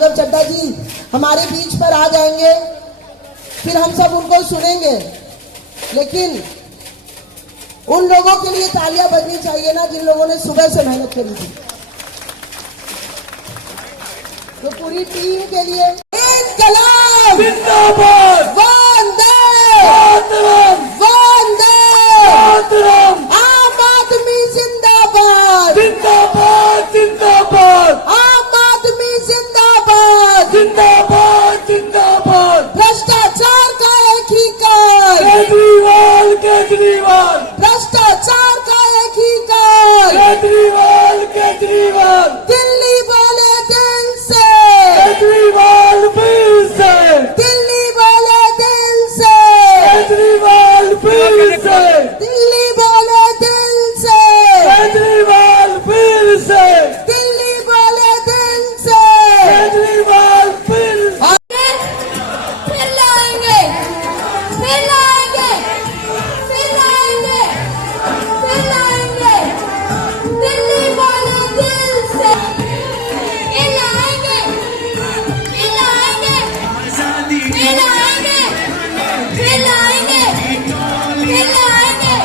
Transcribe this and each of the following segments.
राघव चड्ढा जी हमारे बीच पर आ जाएंगे, फिर हम सब उनको सुनेंगे। लेकिन उन लोगों के लिए तालियां बजनी चाहिए ना जिन लोगों ने सुबह से मेहनत करी थी। तो पूरी टीम के लिए इंकलाब जिंदाबाद, वंदे मातरम, वंदे मातरम, आम आदमी जिंदाबाद, जिंदाबाद, जिंदाबाद, आम आदमी जिंदाबाद, जिंदाबाद, जिंदाबाद। भ्रष्टाचार का एक ही काल, केजरीवाल, केजरीवाल, भ्रष्टाचार का एक ही काल, केजरीवाल, केजरीवाल, दिल्ली बोले दिल से, केजरीवाल फिर से, दिल्ली बोले दिल से, केजरीवाल फिर से, दिल्ली बोले दिल से, केजरीवाल फिर से, दिल्ली बोले दिल से। केजरीवाल फिर फिर लाएंगे, फिर लाएंगे, फिर लाएंगे, फिर लाएंगे, दिल्ली वाले दिल से फिर लाएंगे, फिर लाएंगे, फिर लाएंगे, फिर लाएंगे, फिर लाएंगे,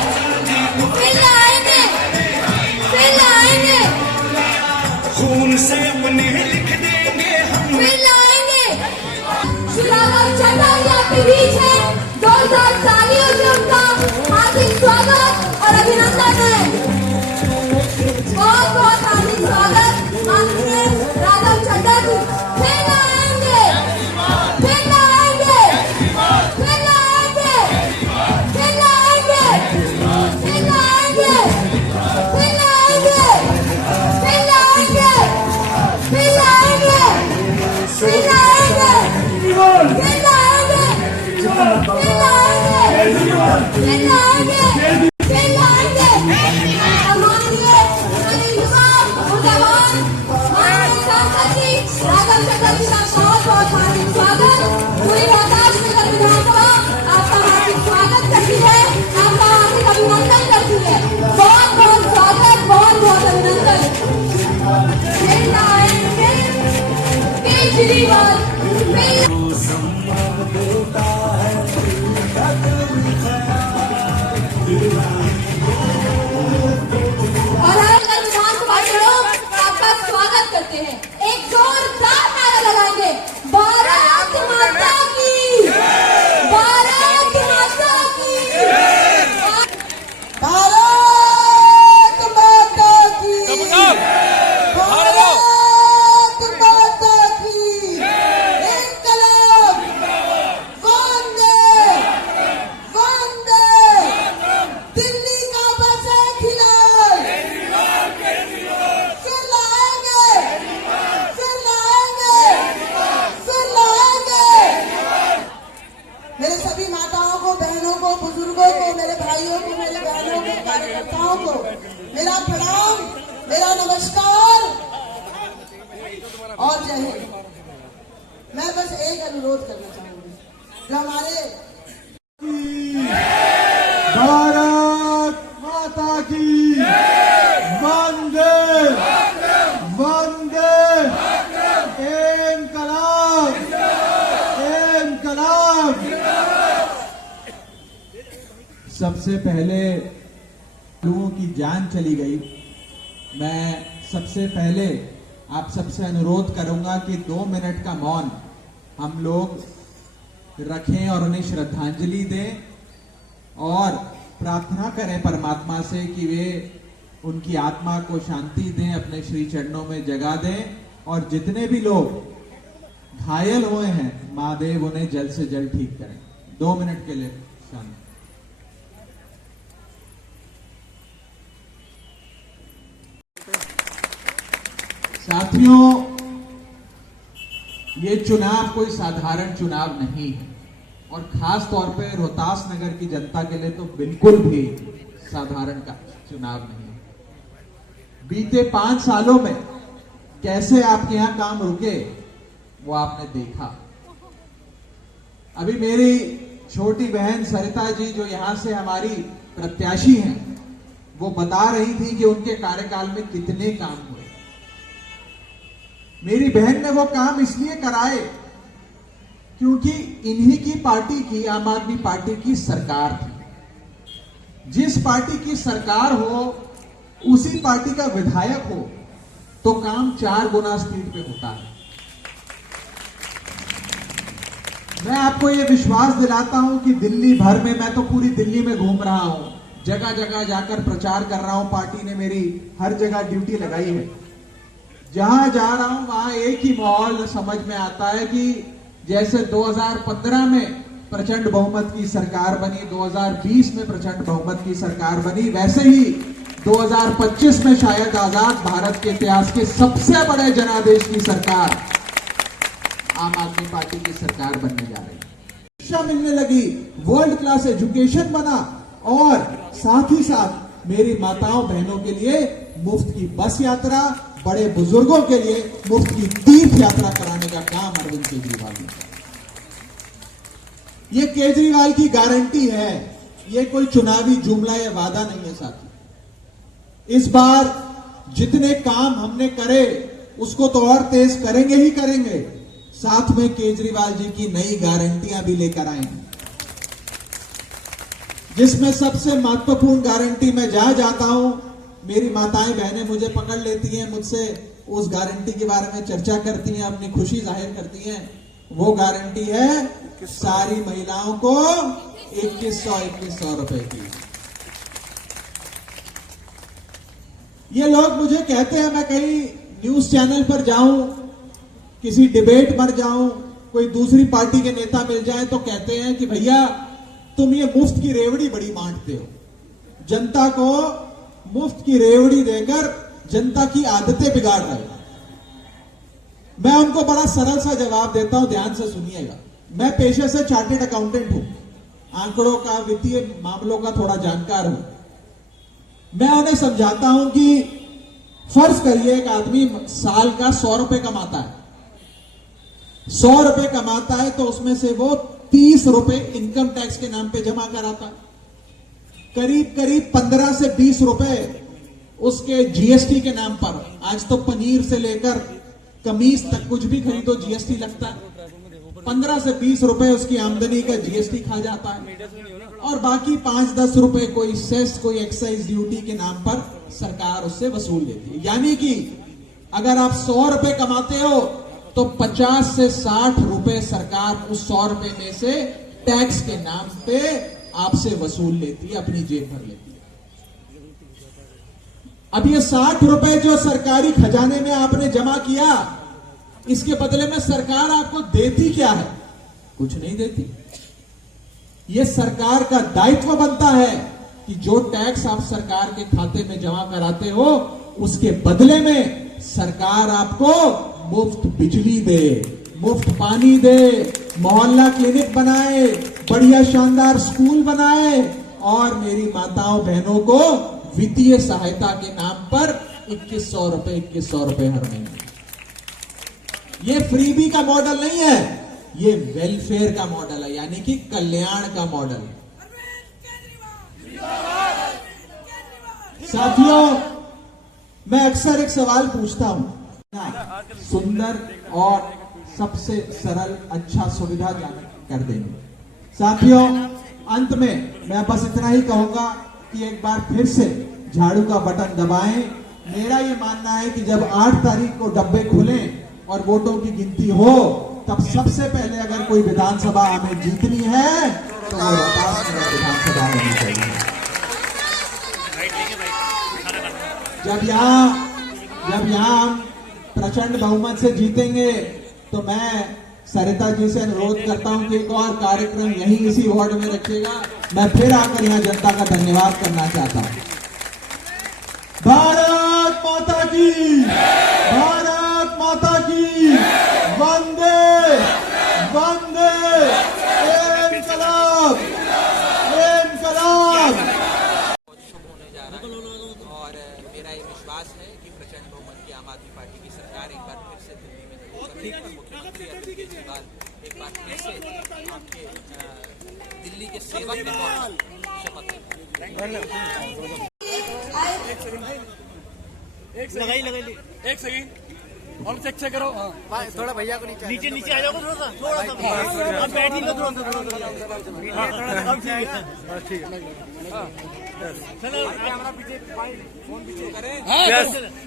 फिर लाएंगे, फिर लाएंगे, खून से अपने लिख देंगे हम। फिर लाएंगे। श्री राघव चड्ढा जी आपके बीच है, 2000 तालियों से उनका हार्दिक स्वागत और अभिनंदन है। बहुत बहुत हार्दिक स्वागत माननीय राघव चड्ढा जी। फिर लाएंगे, फिर लाएंगे, फिर लाएंगे, फिर लाएंगे, फिर लाएंगे, फिर लाएंगे, फिर लाएंगे, फिर लाएंगे, फिर लाएंगे, केजरीवाल, फिर लाएंगे, फिर लाएंगे, फिर लाएंगे, फिर लाएंगे। माननीय हमारे युवा नौजवान माननीय सांसद जी राघव चड्ढा जी का बहुत बहुत हार्दिक स्वागत। पूरी रोहतास नगर विधानसभा आपका हार्दिक स्वागत करती है, आपका हार्दिक अभिनंदन करती है। बहुत बहुत स्वागत, बहुत बहुत अभिनंदन। फिर लाएंगे केजरीवाल, फिर और हर विधानसभा के लोग आपका स्वागत करते हैं। एक जोरदार नारा लगाएंगे, भारत माता की, भारत माता की, भारत माता की, भारत माता की, इंकलाब, वंदे वंदे, दिल्ली का बस एक ही लाल, फिर लाएंगे, फिर लाएंगे, फिर लाएंगे। मेरे सभी माताओं को, बहनों को, बुजुर्गों को, मेरे भाइयों को, मेरी बहनों को, कार्यकर्ताओं को मेरा प्रणाम, मेरा नमस्कार और जय हिंद। मैं बस एक अनुरोध करना चाहूंगी, जो हमारे भारत माता की, वंदे वंदे, इनकलाब, इनकलाब। सबसे पहले लोगों की जान चली गई। मैं सबसे पहले आप सबसे अनुरोध करूंगा कि 2 मिनट का मौन हम लोग रखें और उन्हें श्रद्धांजलि दें और प्रार्थना करें परमात्मा से कि वे उनकी आत्मा को शांति दें, अपने श्री चरणों में जगा दें। और जितने भी लोग घायल हुए हैं, महादेव उन्हें जल्द से जल्द ठीक करें। 2 मिनट के लिए शांति। साथियों, ये चुनाव कोई साधारण चुनाव नहीं है और खास तौर पे रोहतास नगर की जनता के लिए तो बिल्कुल भी साधारण का चुनाव नहीं है। बीते 5 सालों में कैसे आपके यहां काम रुके वो आपने देखा। अभी मेरी छोटी बहन सरिता जी जो यहां से हमारी प्रत्याशी हैं, वो बता रही थी कि उनके कार्यकाल में कितने काम हुए। मेरी बहन ने वो काम इसलिए कराए क्योंकि इन्हीं की पार्टी की, आम आदमी पार्टी की सरकार थी। जिस पार्टी की सरकार हो, उसी पार्टी का विधायक हो, तो काम 4 गुना स्पीड पे होता है। मैं आपको यह विश्वास दिलाता हूं कि दिल्ली भर में, मैं तो पूरी दिल्ली में घूम रहा हूं, जगह जगह जाकर प्रचार कर रहा हूं, पार्टी ने मेरी हर जगह ड्यूटी लगाई है। जहां जा रहा हूं वहां एक ही माहौल समझ में आता है कि जैसे 2015 में प्रचंड बहुमत की सरकार बनी, 2020 में प्रचंड बहुमत की सरकार बनी, वैसे ही 2025 में शायद आजाद भारत के इतिहास के सबसे बड़े जनादेश की सरकार आम आदमी पार्टी की सरकार बनने जा रही है। शिक्षा मिलने लगी, वर्ल्ड क्लास एजुकेशन बना, और साथ ही साथ मेरी माताओं बहनों के लिए मुफ्त की बस यात्रा, बड़े बुजुर्गों के लिए मुफ्त की तीर्थ यात्रा कराने का काम अरविंद केजरीवाल ने किया। ये केजरीवाल की गारंटी है, ये कोई चुनावी जुमला या वादा नहीं है साथी। इस बार जितने काम हमने करे उसको तो और तेज करेंगे ही करेंगे, साथ में केजरीवाल जी की नई गारंटियां भी लेकर आएंगे, जिसमें सबसे महत्वपूर्ण गारंटी मैं जहां जाता हूं, मेरी माताएं बहनें मुझे पकड़ लेती हैं, मुझसे उस गारंटी के बारे में चर्चा करती हैं, अपनी खुशी जाहिर करती हैं। वो गारंटी है सारी महिलाओं को 2100 रुपए की। ये लोग मुझे कहते हैं, मैं कहीं न्यूज चैनल पर जाऊं, किसी डिबेट पर जाऊं, कोई दूसरी पार्टी के नेता मिल जाए तो कहते हैं कि भैया तुम ये मुफ्त की रेवड़ी बड़ी बांटते हो, जनता को मुफ्त की रेवड़ी देकर जनता की आदतें बिगाड़ रहे हो। मैं उनको बड़ा सरल सा जवाब देता हूं, ध्यान से सुनिएगा। मैं पेशे से चार्टेड अकाउंटेंट हूं, आंकड़ों का, वित्तीय मामलों का थोड़ा जानकार हूं। मैं उन्हें समझाता हूं कि फर्ज करिए एक आदमी साल का 100 रुपए कमाता है, 100 रुपए कमाता है तो उसमें से वो 30 रुपए इनकम टैक्स के नाम पे जमा कराता है, करीब करीब 15 से 20 रुपए उसके जीएसटी के नाम पर। आज तो पनीर से लेकर कमीज तक कुछ भी खरीदो जीएसटी लगता है। 15 से 20 रुपए उसकी आमदनी का जीएसटी खा जाता है, और बाकी 5-10 रुपए कोई सेस, कोई एक्साइज ड्यूटी के नाम पर सरकार उससे वसूल लेती है। यानी कि अगर आप 100 रुपए कमाते हो तो 50 से 60 रुपए सरकार उस 100 रुपए में से टैक्स के नाम पे आपसे वसूल लेती है, अपनी जेब भर लेती है। अब ये 60 रुपए जो सरकारी खजाने में आपने जमा किया, इसके बदले में सरकार आपको देती क्या है? कुछ नहीं देती। ये सरकार का दायित्व बनता है कि जो टैक्स आप सरकार के खाते में जमा कराते हो, उसके बदले में सरकार आपको मुफ्त बिजली दे, मुफ्त पानी दे, मोहल्ला क्लिनिक बनाए, बढ़िया शानदार स्कूल बनाए, और मेरी माताओं बहनों को वित्तीय सहायता के नाम पर 2100 रुपए हर महीने। ये फ्रीबी का मॉडल नहीं है, ये वेलफेयर का मॉडल है, यानी कि कल्याण का मॉडल। साथियों, मैं अक्सर एक सवाल पूछता हूं, सुंदर और सबसे सरल अच्छा सुविधा कर देंगे। साथियों, अंत में मैं बस इतना ही कहूंगा कि एक बार फिर से झाड़ू का बटन दबाएं। मेरा ये मानना है कि जब 8 तारीख को डब्बे खुलें और वोटों की गिनती हो, तब सबसे पहले अगर कोई विधानसभा हमें जीतनी है तो वो रोहतास में विधानसभा होनी चाहिए। जब यहाँ हम प्रचंड बहुमत से जीतेंगे तो मैं सरिता जी से अनुरोध करता हूं कि एक और कार्यक्रम यहीं इसी वार्ड में रखिएगा। मैं फिर आकर यहां जनता का धन्यवाद करना चाहता हूं। भारत माता की, भारत माता की, वंदे वंदे, इनकलाब इनकलाब। होने जा रहा है, और मेरा ये विश्वास है कि प्रचंड बहुमत की आम आदमी पार्टी की सरकार एक बार फिर से दिल्ली में मुख्यमंत्री अरविंद केजरीवाल एक बार फिर से आपके दिल्ली के सेवक के तौर पर शपथ लेंगे। एक सेकंड और चेक से करो। हाँ थोड़ा भैया को नीचे नीचे आ जाओ थोड़ा सा अब बैठ ही लो ठीक है। हाँ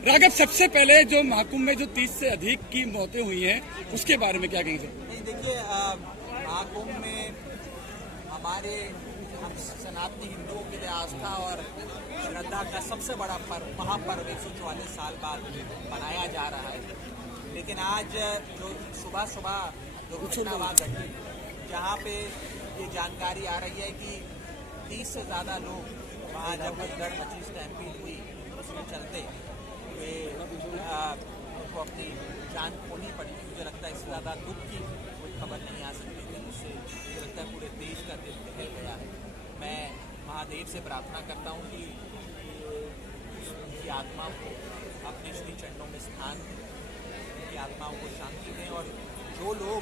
राघव, सबसे पहले जो महाकुंभ में जो 30 से अधिक की मौतें हुई हैं उसके बारे में क्या कहेंगे? नहीं, देखिए महाकुंभ में हमारे हम सनातनी हिंदुओं के लिए आस्था और श्रद्धा का सबसे बड़ा पर्व महापर्व 144 साल बाद मनाया जा रहा है। लेकिन आज जो सुबह दुर्घटना वहाँ घटी, जहाँ पे ये जानकारी आ रही है कि 30 से ज़्यादा लोग वहाँ जब भगदड़ मची, स्टैम्पीड हुई, उसके चलते वे उनको अपनी जान खोनी पड़ी। मुझे लगता है इससे ज़्यादा दुख की कोई खबर नहीं आ सकती थी। उससे मुझे लगता है पूरे देश का दिल दहल गया है। मैं महादेव से प्रार्थना करता हूँ कि उनकी आत्मा को अपने श्री चरणों में स्थान दें, उनकी आत्माओं को शांति दें और जो लोग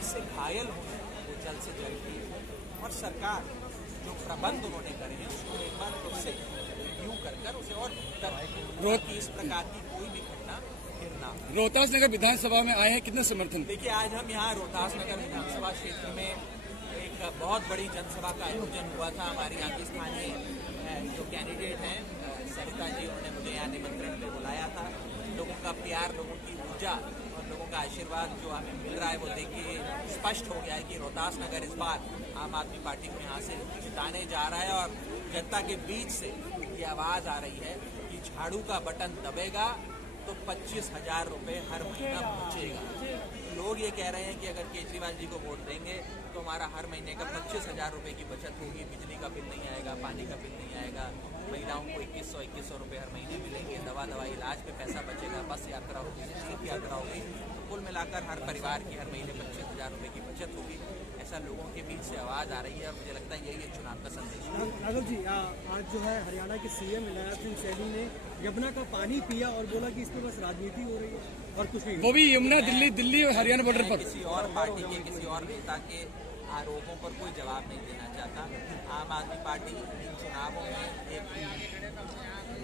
इससे घायल हों वो जल्द से जल्द ठीक हों। और सरकार जो प्रबंध उन्होंने करे हैं उसको एक बार फिर से रिव्यू कर उसे और बेहतर कि इस प्रकार की कोई भी घटना फिर ना हो। रोहतास नगर विधानसभा में आए हैं, कितना समर्थन? देखिए, आज हम यहाँ रोहतास नगर विधानसभा क्षेत्र में एक बहुत बड़ी जनसभा का आयोजन हुआ था। हमारे यहाँ की स्थानीय जो कैंडिडेट हैं सरिता जी, उन्होंने मुझे यहाँ निमंत्रण पे बुलाया था। लोगों का प्यार, लोगों की ऊर्जा और लोगों का आशीर्वाद जो हमें मिल रहा है वो देखिए स्पष्ट हो गया है कि रोहतास नगर इस बार आम आदमी पार्टी को यहाँ से जिताने जा रहा है। और जनता के बीच से ये आवाज़ आ रही है कि झाड़ू का बटन दबेगा तो 25,000 रुपये हर महीना पहुँचेगा। लोग ये कह रहे हैं कि अगर केजरीवाल जी को वोट देंगे तो हमारा हर महीने का 25,000 रुपये की बचत होगी, बिजली का बिल नहीं आएगा, पानी का बिल नहीं आएगा, महिलाओं को 2100 रुपये हर महीने मिलेंगे, दवाई इलाज पे पैसा बचेगा, बस यात्रा होगी, तीर्थ यात्रा होगी। कुल मिलाकर हर परिवार की हर महीने 25,000 रुपये की बचत होगी। ऐसा लोगों के बीच से आवाज़ आ रही है और मुझे लगता है यही चुनाव का संदेश है। राघव जी, आज जो है हरियाणा के सीएम इलाया सिंह सैनी ने यमुना का पानी पिया और बोला कि इस पर बस राजनीति हो रही है और कुछ नहीं। वो भी यमुना दिल्ली और हरियाणा बॉर्डर पर। किसी और पार्टी के, किसी और नेता के आरोपों पर कोई जवाब नहीं देना चाहता। आम आदमी पार्टी इन चुनावों में एक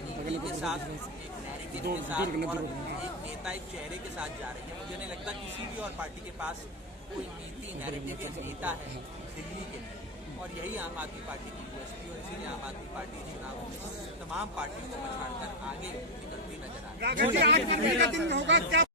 नीति के साथ, एक नैरेटिव के साथ और एक नेता, एक चेहरे के साथ जा रही है। मुझे नहीं लगता किसी भी और पार्टी के पास कोई नीति, नैरेटिव या नेता है दिल्ली के लिए। और यही आम आदमी पार्टी की यूएसपी और इसीलिए आम आदमी पार्टी चुनावों में तमाम पार्टियों को पछाड़कर आगे निकलती नजर आ रही है।